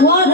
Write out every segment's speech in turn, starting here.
What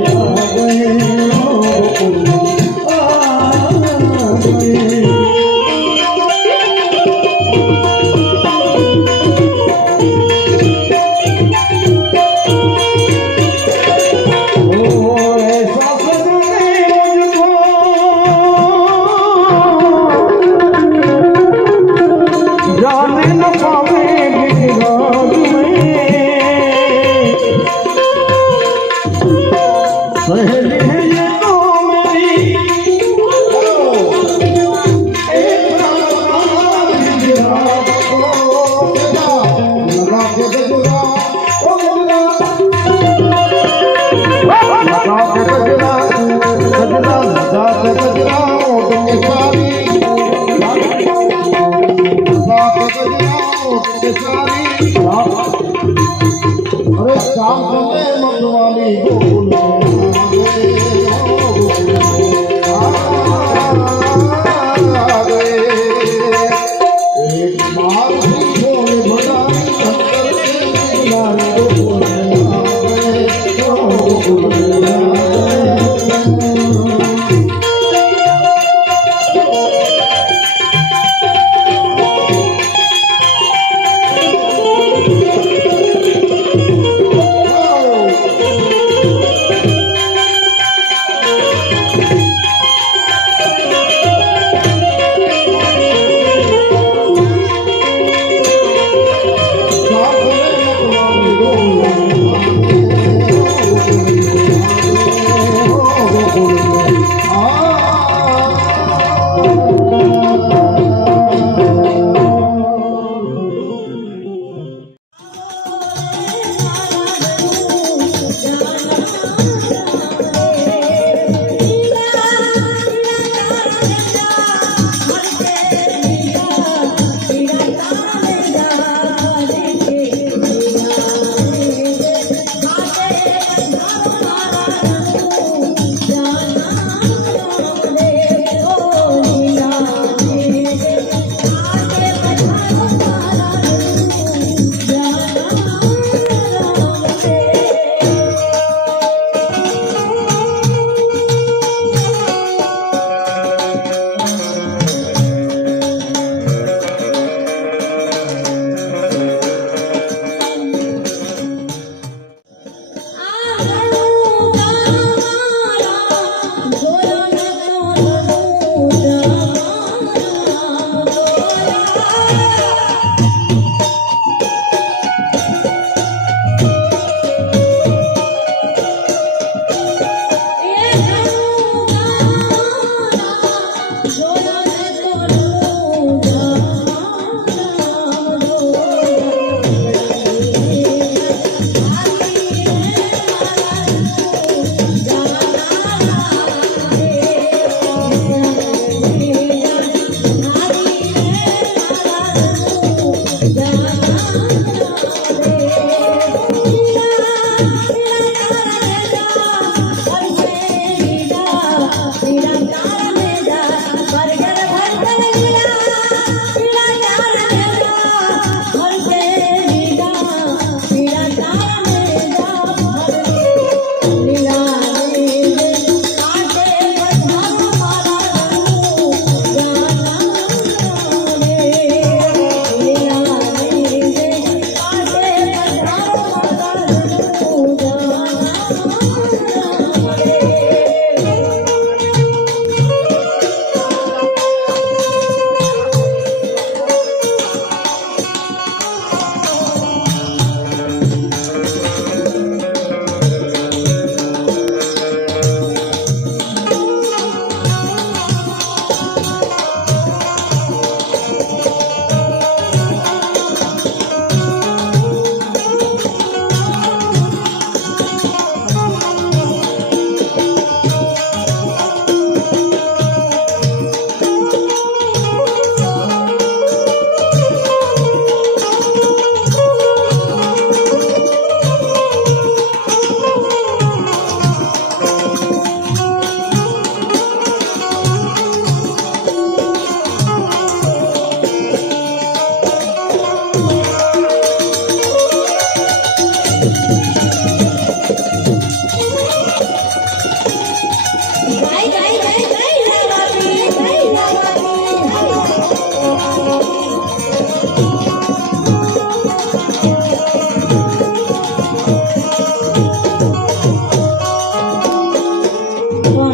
我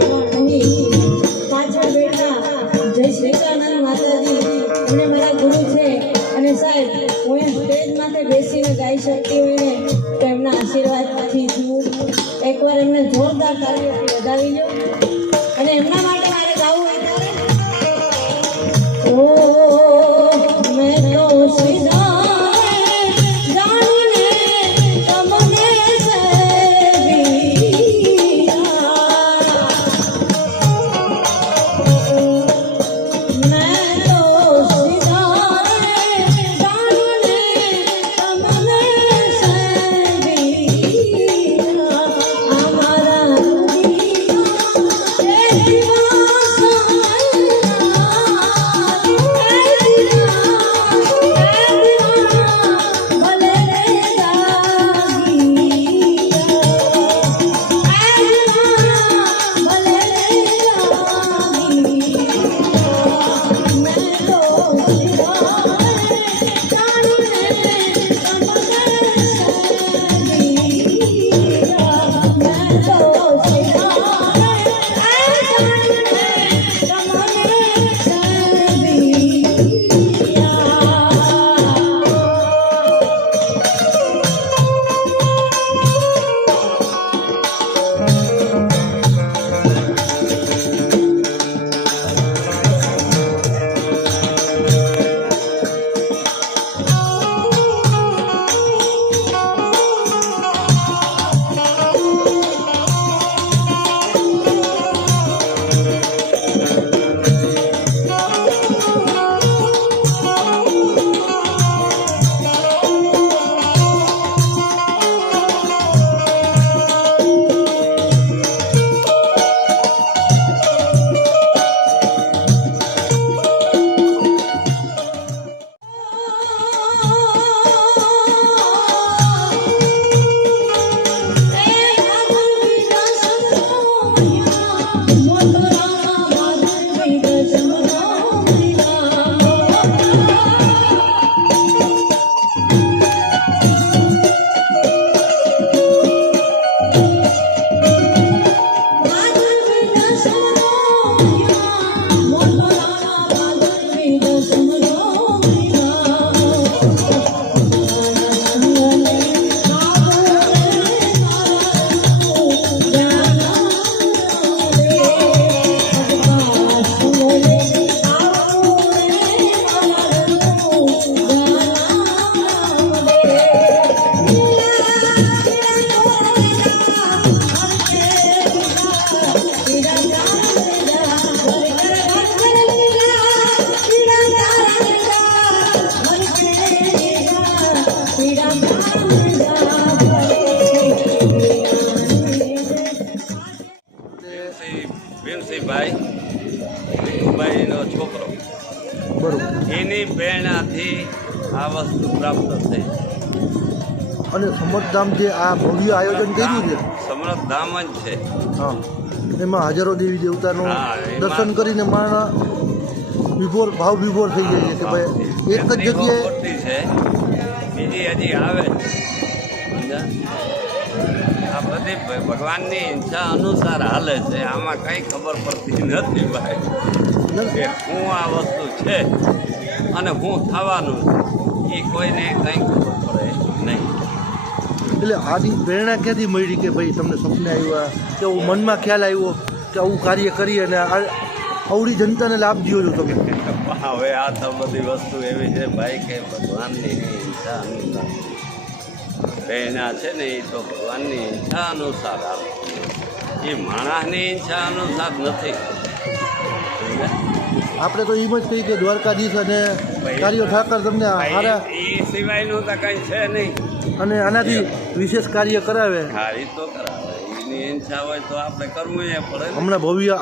અને સમતધામ જે આ ભવ્ય આયોજન કર્યું છે? સમરધામ જ છે. હા. એમાં હજારો દેવી દેવતાનું દર્શન કરીને માણસ વિભોર ભાવ વિભોર થઈ જાય છે કે ભાઈ એક જ જગ્યાએ છે. બીજી હજી આવે? આ બધી ભગવાનની ઈચ્છા અનુસાર હાલે છે. આમાં કંઈ ખબર પડતી નથી ભાઈ. કે હું આ વસ્તુ છે અને હું થવાનું એ કોઈને કંઈ ખબર પડે નહીં એટલે આની પ્રેરણા ક્યાંથી મળી કે ભાઈ તમને સપને આવ્યા? કે આવું મનમાં ખ્યાલ આવ્યો કે આવું કાર્ય કરી અને અવળી જનતાને લાભ દો છો તમે હવે આ તો બધી વસ્તુ એવી છે ભાઈ કે ભગવાનની ઈચ્છા અનુસાર પ્રેરણા છે ને એ તો ભગવાનની ઈચ્છા અનુસાર આવે. એ માણસની ઈચ્છા અનુસાર નથી આપણે તો એમ જ કહી કે દ્વારકાધીશ અને કાર્યો ઠાકર તમને એ સિવાયનું તો કંઈ છે નહીં. અને આનાથી વિશેષ કાર્ય કરાવે. હા એ તો કરાવે. એની ઈચ્છા હોય તો આપણે કરવું એ પડે હમણાં ભવ્ય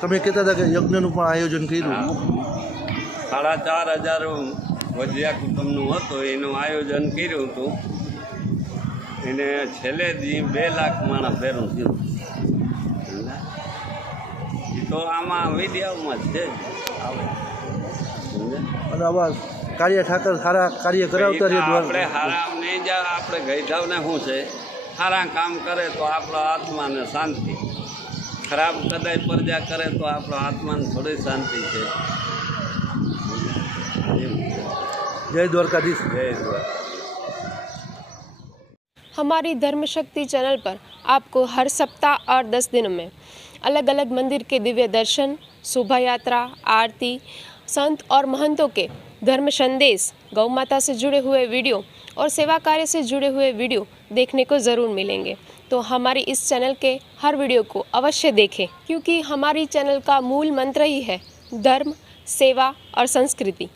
તમે કહેતા હતા કે યજ્ઞનું પણ આયોજન કર્યું. સાડા ચાર હજાર વજ્યા કુટુંબનું હતું એનું આયોજન કર્યું હતું. એને છેલ્લે દી બે લાખ માણસ ભેરું થયું. તો આમાં વિડીયોમાં જ છે? અને આવા કાર્ય ઠાકર સારા કાર્ય કરાવતા રહે આપણે દ્વારા હારા ને જ્યાં આપણે ગઈઢાવને શું છે સારા કામ કરે તો આપણો આત્માને શાંતિ ખરાબ કદાચ પ્રજા કરે તો આપણો આત્માને થોડી શાંતિ છે જય દ્વારકાધીશ જય દ્વારકા हमारी धर्म शक्ति चैनल पर आपको हर सप्ताह और दस दिनों में अलग अलग मंदिर के दिव्य दर्शन शोभा यात्रा आरती संत और महंतों के धर्म संदेश गौ माता से जुड़े हुए वीडियो और सेवा कार्य से जुड़े हुए वीडियो देखने को ज़रूर मिलेंगे। तो हमारी इस चैनल के हर वीडियो को अवश्य देखें, क्योंकि हमारी चैनल का मूल मंत्र ही है, धर्म, सेवा और संस्कृति।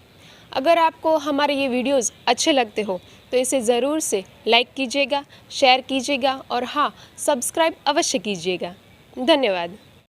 अगर आपको हमारे ये वीडियोस अच्छे लगते हो तो इसे ज़रूर से लाइक कीजिएगा, शेयर कीजिएगा और हाँ सब्सक्राइब अवश्य कीजिएगा। धन्यवाद।